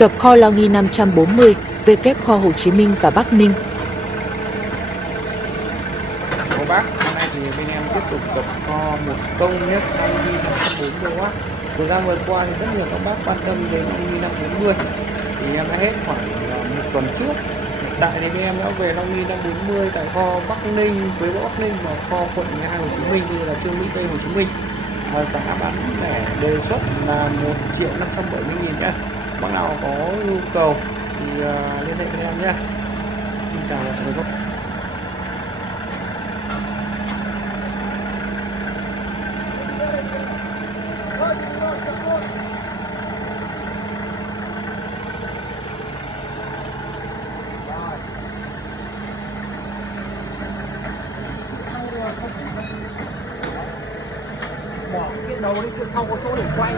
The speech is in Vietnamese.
cập kho Lo Nghi 540, W kho Hồ Chí Minh và Bắc Ninh. Cô bác, hôm nay thì bên em tiếp tục cập kho một công nhé, Lo Nghi 540W. Thời gian vừa qua thì rất nhiều các bác quan tâm đến Lo Nghi 540, thì em đã hết khoảng một tuần trước. Hiện tại thì bên em đã về Lo Nghi 540 tại kho Bắc Ninh, Quế Võ Bắc Ninh và kho quận 12 Hồ Chí Minh, như là Trương Mỹ Tây Hồ Chí Minh. Giá bán lẻ đề xuất là 1.570.000 nhé. Bác nào có nhu cầu thì liên hệ với em nhé. Xin chào và hẹn gặp lại. Bỏ cái đầu đấy, cái sau có chỗ để quay.